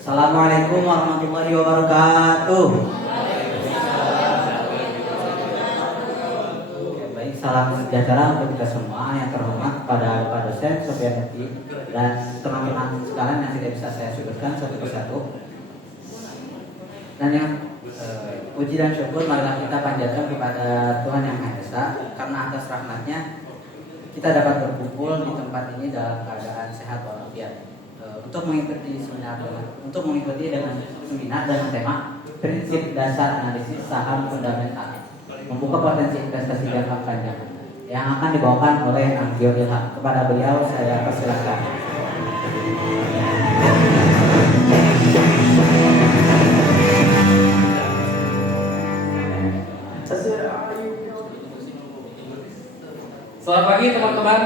Assalamualaikum warahmatullahi wabarakatuh. Baik, salam sejahtera untuk kita semua. Yang terhormat pada Pak Dosen Sofyan Eti dan teman-teman sekalian yang tidak bisa saya sebutkan satu persatu. Dan yang puji dan syukur marilah kita panjatkan kepada Tuhan Yang Maha Esa, karena atas rahmatnya kita dapat berkumpul di tempat ini dalam keadaan sehat walafiat. Untuk mengikuti dengan seminar dengan tema prinsip dasar analisis saham fundamental, membuka potensi investasi jangka panjang, yang akan dibawakan oleh Angio Ilham. Kepada beliau saya persilakan. Selamat pagi teman-teman.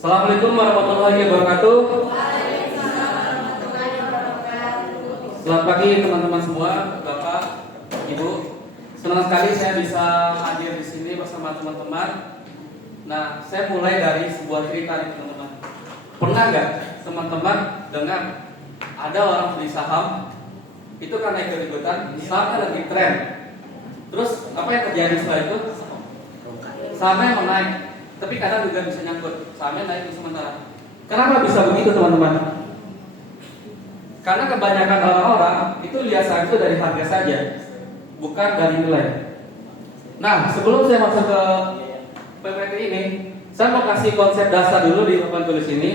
Assalamualaikum warahmatullahi wabarakatuh. Selamat pagi teman-teman semua, Bapak, Ibu. Senang sekali saya bisa hadir di sini bersama teman-teman. Nah, saya mulai dari sebuah cerita nih teman-teman. Pernah nggak teman-teman dengar ada orang beli saham itu karena ikut-ikutan, sahamnya lagi tren. Terus apa yang terjadi setelah itu? Sahamnya menaik, tapi kadang juga bisa nyangkut, sahamnya naik sementara. Kenapa bisa begitu teman-teman? Karena kebanyakan orang-orang itu lihat saham itu dari harga saja, bukan dari nilai. Nah, sebelum saya masuk ke PPT ini, saya mau kasih konsep dasar dulu di papan tulis ini.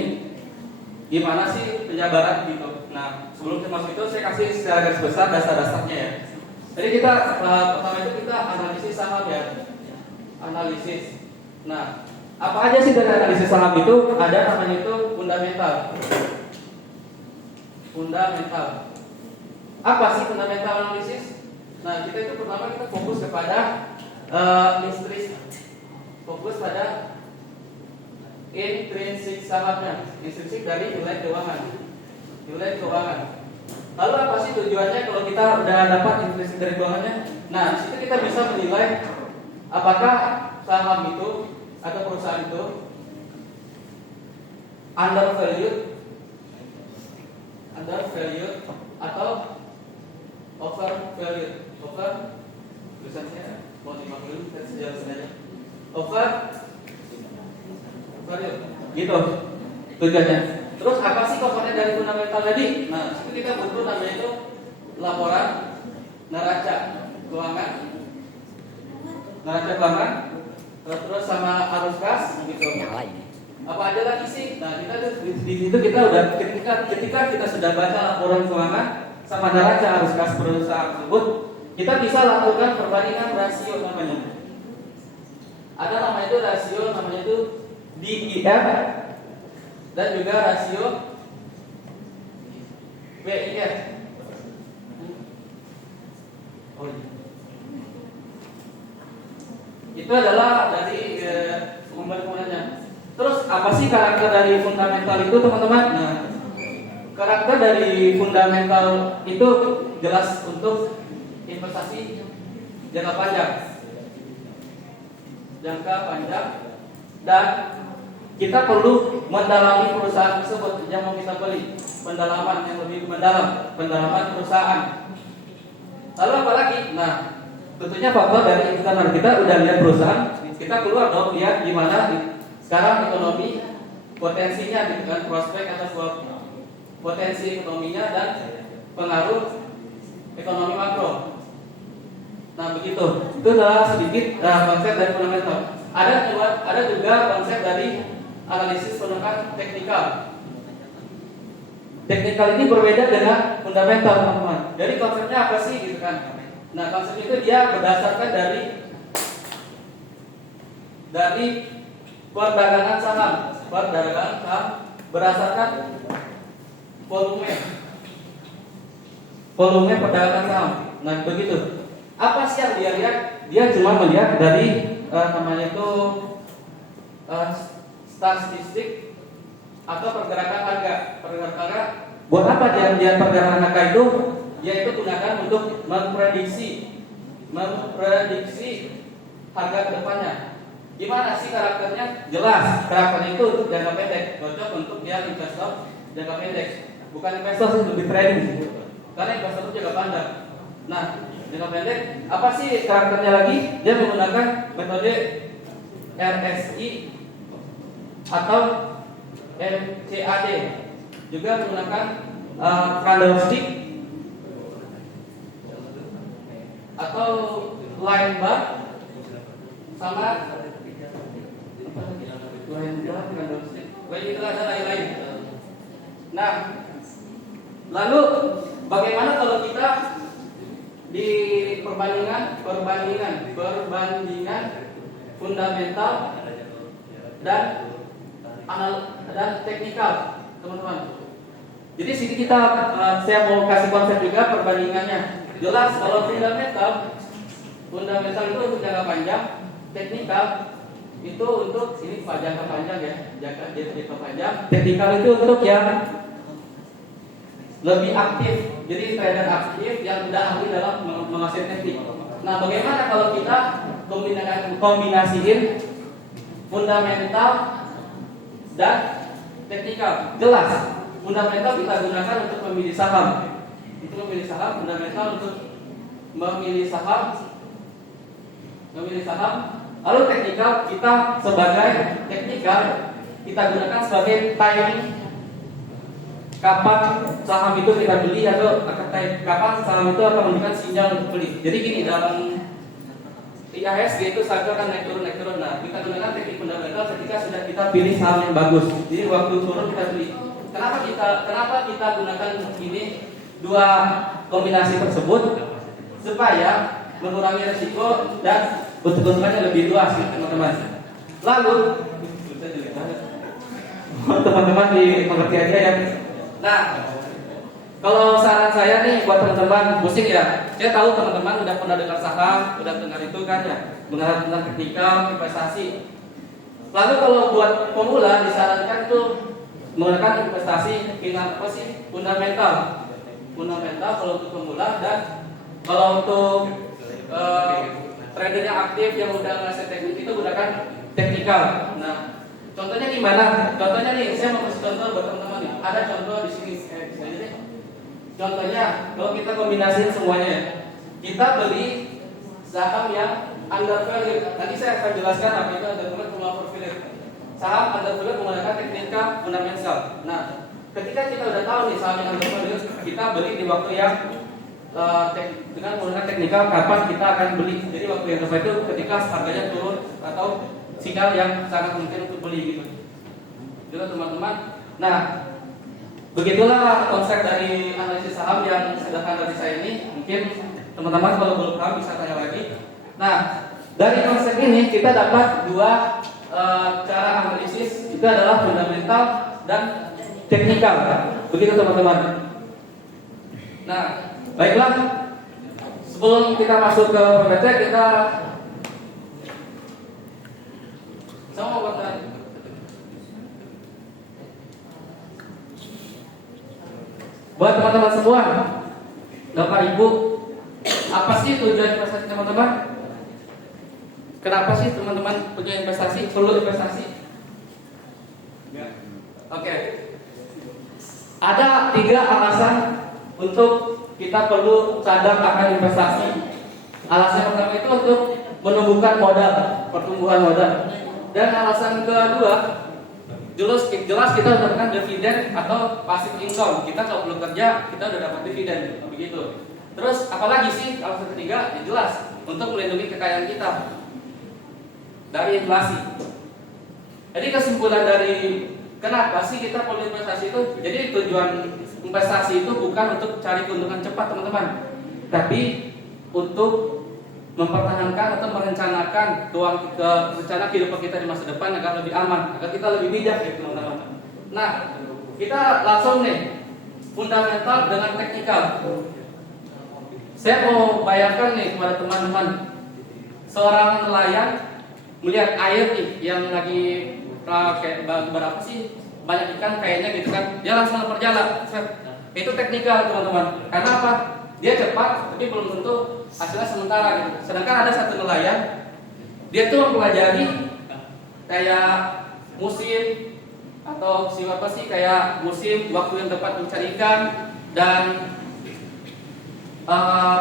Gimana sih penjabaran gitu? Nah, sebelum kita masuk itu saya kasih secara garis besar dasar-dasarnya ya. Jadi kita pertama itu kita analisis saham ya. Analisis. Nah, apa aja sih dari analisis saham itu? Ada namanya itu fundamental. Fundamental. Apa sih fundamental analisis? Nah, kita itu pertama kita fokus kepada intrinsik. Fokus pada intrinsik sahamnya. Intrinsik dari nilai keuangan. Nilai keuangan. Lalu apa sih tujuannya kalau kita udah dapat intrinsik dari keuangannya? Nah, di situ kita bisa menilai apakah saham itu atau perusahaan itu undervalued atau overvalued. Over, tulisannya mau 50 saya sejalan saja. Overvalued. Gitu tujuannya. Terus apa sih komponen dari fundamental tadi? Nah, itu kita butuh namanya itu laporan neraca keuangan. Neraca keuangan, terus sama arus kas gitu. Apa aja lagi sih? Nah, kita di situ kita udah ketika kita sudah baca laporan keuangan sama neraca arus kas perusahaan tersebut, kita bisa lakukan perbandingan rasio namanya. Ada namanya itu rasio, namanya itu DIR dan juga rasio WIR. Oh iya. Itu adalah dari komponen-komponennya. Terus apa sih karakter dari fundamental itu teman-teman? Nah, karakter dari fundamental itu jelas untuk investasi jangka panjang. Jangka panjang, dan kita perlu mendalami perusahaan tersebut yang mau kita beli. Pendalaman yang lebih mendalam, pendalaman perusahaan. Lalu apa lagi? Nah, tentunya faktor dari internal kita udah lihat perusahaan, kita keluar dong lihat gimana sekarang ekonomi potensinya dengan prospek atau potensi ekonominya dan pengaruh ekonomi makro. Nah begitu, itu adalah sedikit konsep dari fundamental. Ada juga konsep dari analisis menggunakan teknikal. Teknikal ini berbeda dengan fundamental teman-teman. Jadi konsepnya apa sih gitu kan? Nah konsep itu dia berdasarkan dari perdagangan saham berdasarkan volume perdagangan saham. Nah begitu. Apa sih yang dia lihat? Dia cuma melihat dari namanya itu statistik atau pergerakan harga. Buat apa dia pergerakan harga itu? Yaitu gunakan untuk memprediksi harga kedepannya. Gimana sih karakternya? Jelas, karakternya itu untuk jangka pendek, cocok untuk dia investor jangka pendek. Bukan investor sih, lebih trading. Karena investor itu jangka panjang. Nah, jangka pendek, apa sih karakternya lagi? Dia menggunakan metode RSI atau MCAD. Juga menggunakan candlestick atau line bar sama line bar, candlestick. Itu ada lain-lain. Nah, lalu bagaimana kalau kita di perbandingan fundamental dan teknikal, teman-teman. Jadi sini kita saya mau kasih konsep juga perbandingannya. Jelas kalau fundamental itu untuk jangka panjang, teknikal itu untuk ini jangka panjang ya, jangka panjang. Teknikal itu untuk yang lebih aktif. Jadi trader aktif yang sudah ahli dalam menguasai teknik. Nah, bagaimana kalau kita kombinasiin fundamental dan teknikal? Jelas, fundamental kita gunakan untuk memilih saham. Itu memilih saham, fundamental untuk memilih saham. Lalu teknikal kita sebagai teknikal kita gunakan sebagai timing. Kapan saham itu kita beli atau kapan saham itu akan memberikan sinyal untuk beli. Jadi gini, dalam IHSG itu cycle kan naik turun. Nah, kita gunakan teknik fundamental ketika sudah kita pilih saham yang bagus. Jadi waktu turun kita beli. Kenapa kita gunakan ini dua kombinasi tersebut supaya mengurangi risiko dan keuntungannya lebih luas, teman-teman. Lalu teman-teman dimengerti aja ya. Nah, kalau saran saya nih buat teman-teman pusing ya. Saya tahu teman-teman udah pernah dengar saham, udah dengar itu kan ya, mengenal tentang teknikal investasi. Lalu kalau buat pemula disarankan tuh menggunakan investasi fundamental kalau untuk pemula, dan kalau untuk trader yang aktif yang udah ngasih teknik itu gunakan teknikal. Nah, contohnya gimana? Contohnya nih, saya mau kasih contoh buat teman-teman nih. Ada contoh di sini. Contohnya, kalau kita kombinasiin semuanya, kita beli saham yang undervalued. Nanti saya akan jelaskan apa itu undervalued sama overvalued. Saham undervalued menggunakan teknikal fundamental. Nah, ketika kita udah tahu nih saham yang undervalued, kita beli di waktu yang dengan menggunakan teknikal kapan kita akan beli. Jadi waktu yang tepat itu ketika harganya turun atau sinyal yang sangat mungkin untuk beli gitu. Juga teman-teman. Nah, begitulah konsep dari analisis saham yang sederhana dari saya ini. Mungkin teman-teman kalau belum paham bisa tanya lagi. Nah, dari konsep ini kita dapat dua cara analisis. Itu adalah fundamental dan teknikal. Begitu teman-teman. Nah, baiklah. Sebelum kita masuk ke pembelajaran, kita sama buat teman-teman semua, Bapak Ibu, apa sih tujuan investasi teman-teman? Kenapa sih teman-teman punya investasi? Perlu investasi? Oke. Ada 3 alasan untuk kita perlu sadar akan investasi. Alasan pertama itu untuk menumbuhkan modal, pertumbuhan modal. Dan alasan kedua, jelas kita mendapatkan dividen atau passive income. Kita kalau belum kerja, kita udah dapat dividen, begitu. Terus apalagi sih alasan ketiga? Ya jelas, untuk melindungi kekayaan kita dari inflasi. Jadi kesimpulan dari kenapa sih kita perlu investasi itu? Jadi tujuan investasi itu bukan untuk cari keuntungan cepat, teman-teman, tapi untuk mempertahankan atau merencanakan rencana kehidupan kita di masa depan agar lebih aman, agar kita lebih bijak ya teman-teman. Nah, kita langsung nih fundamental dengan teknikal. Saya mau bayangkan nih kepada teman-teman, seorang nelayan melihat air nih yang lagi kayak berapa sih banyak ikan kayaknya gitu kan, dia langsung berjalan. Itu teknikal teman-teman. Karena apa? Dia cepat, tapi belum tentu hasilnya sementara gitu. Sedangkan ada satu nelayan, dia tuh mempelajari kayak musim atau siapa sih kayak musim, waktu yang tepat mencari ikan, dan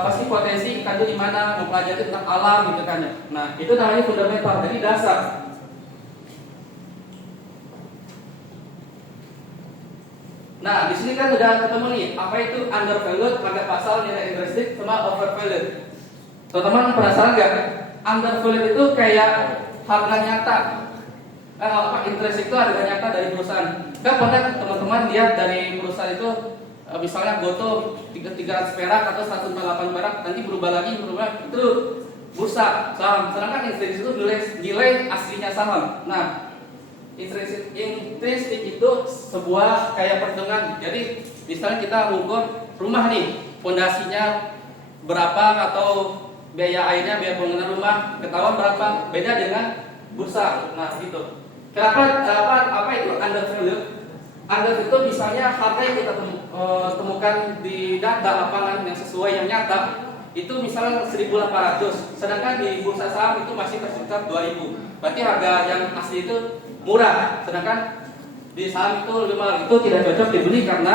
pasti potensi ikan itu di mana, mempelajari tentang alam gitu kan ya. Nah, itu namanya fundamental, jadi dasar. Nah, di sini kan udah ketemu nih, apa itu undervalued, harga pasar, nilai intrinsic, sama overvalued. Teman-teman penasaran nggak? Undervalued itu kayak harga nyata. Intrinsic itu harga nyata dari perusahaan. Kan pernah teman-teman lihat dari perusahaan itu, misalnya Goto 300 perak atau 148 perak, nanti berubah lagi, itu bursa saham. Sedangkan intrinsic itu nilai aslinya saham. Nah, intrinsic itu sebuah kayak perhitungan. Jadi misalnya kita mengukur rumah nih, fondasinya berapa atau biaya airnya, biaya bangunan rumah, ketahuan berapa, beda dengan bursa. Nah, gitu. Kenapa apa itu undervalued? Undervalued itu misalnya harga yang kita temukan di data lapangan yang sesuai yang nyata itu misalnya 1.800, sedangkan di bursa saham itu masih tersekitar 2.000. Berarti harga yang asli itu murah, sedangkan di saham itu lebih mahal. Itu tidak cocok dibeli karena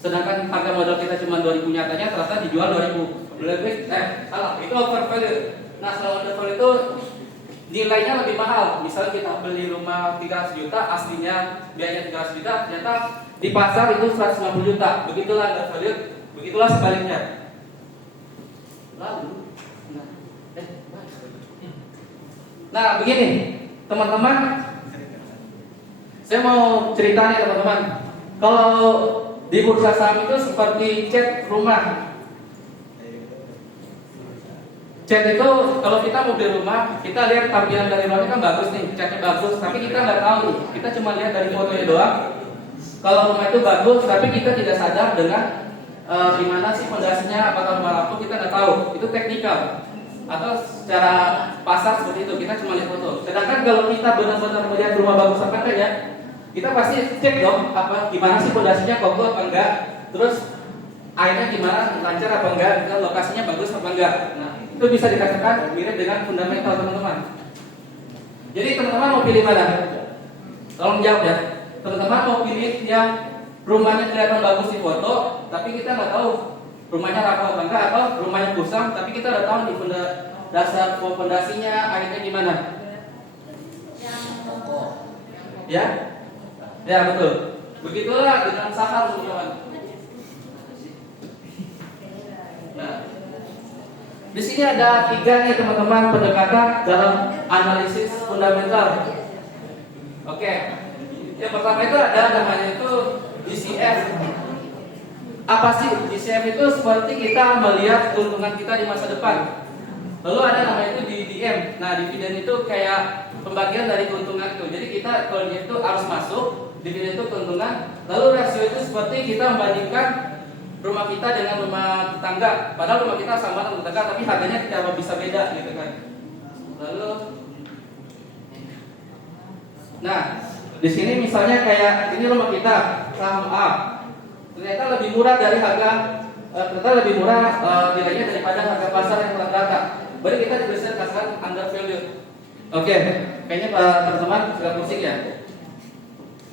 sedangkan harga modal kita cuma 2.000 nyatanya ternyata dijual 2.000. Salah, itu overvalued. Nah, kalau undervalued itu nilainya lebih mahal. Misalnya kita beli rumah 300 juta, aslinya biayanya 300 juta, ternyata di pasar itu 150 juta. Begitulah undervalued, begitulah sebaliknya. Lalu nah, begini teman-teman, saya mau cerita nih teman-teman. Kalau di bursa saham itu seperti cat rumah. Cat itu kalau kita mau beli rumah, kita lihat tampilan dari rumahnya kan bagus nih, catnya bagus, tapi kita nggak tahu nih, kita cuma lihat dari fotonya doang. Kalau rumah itu bagus, tapi kita tidak sadar dengan gimana sih fondasinya, apakah rumah rapuh, kita nggak tahu. Itu teknikal atau secara pasar seperti itu, kita cuma lihat foto. Sedangkan kalau kita benar-benar melihat rumah bagus apa enggak ya, kita pasti cek dong, gimana sih fondasinya, kokoh apa enggak, terus airnya gimana, lancar apa enggak, lokasinya bagus apa enggak. Nah, itu bisa dikatakan mirip dengan fundamental teman-teman. Jadi teman-teman mau pilih mana? Tolong jawab ya. Teman-teman mau pilih yang rumahnya kelihatan bagus di foto, tapi kita nggak tahu rumahnya rapuh apa enggak, atau rumahnya kusam, tapi kita udah tahu di dasar fondasinya, airnya gimana? Ya, ya betul. Begitulah dengan saham teman-teman. Nah, di sini ada 3 nih teman-teman pendekatan dalam analisis fundamental. Oke, yang pertama itu ada namanya itu DCF. Apa sih DCF itu? Seperti kita melihat keuntungan kita di masa depan. Lalu ada namanya itu DDM. Nah, dividen itu kayak pembagian dari keuntungan itu. Jadi kita kalau itu harus masuk, dividen itu keuntungan. Lalu rasio itu seperti kita membandingkan rumah kita dengan rumah tetangga. Padahal rumah kita sama dengan tetangga, tapi harganya tidak bisa beda gitu kan. Lalu, nah di sini misalnya kayak ini rumah kita saham A, ternyata lebih murah dari harga, nilainya daripada harga pasar yang rata-rata. Berarti kita bisa katakan undervalued. Oke, kayaknya teman-teman sudah pusing ya?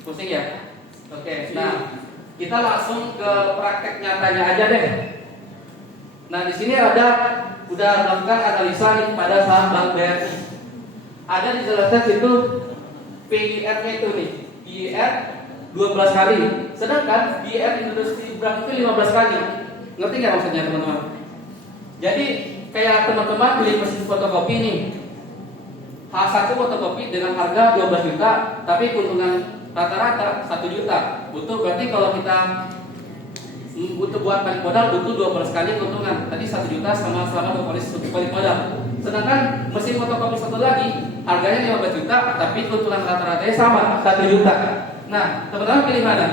Pusing ya? Oke, nah kita langsung ke praktek nyatanya aja deh. Nah, di sini udah melakukan analisa nih pada saham Bank BRI. Ada dijelaskan situ PIR-nya itu nih, PIR 12 kali. Sedangkan PIR industri bank itu 15 kali. Ngerti nggak maksudnya teman-teman? Jadi kayak teman-teman beli mesin fotokopi nih, H1 fotokopi dengan harga 12 juta, tapi keuntungan rata-rata 1 juta. Berarti kalau kita butuh buat balik modal butuh 12 kali keuntungan. Tadi 1 juta sama 2 kali balik modal. Sedangkan mesin fotokopi satu lagi harganya 15 juta, tapi keuntungan rata-ratanya sama 1 juta. Nah, teman-teman pilih mana?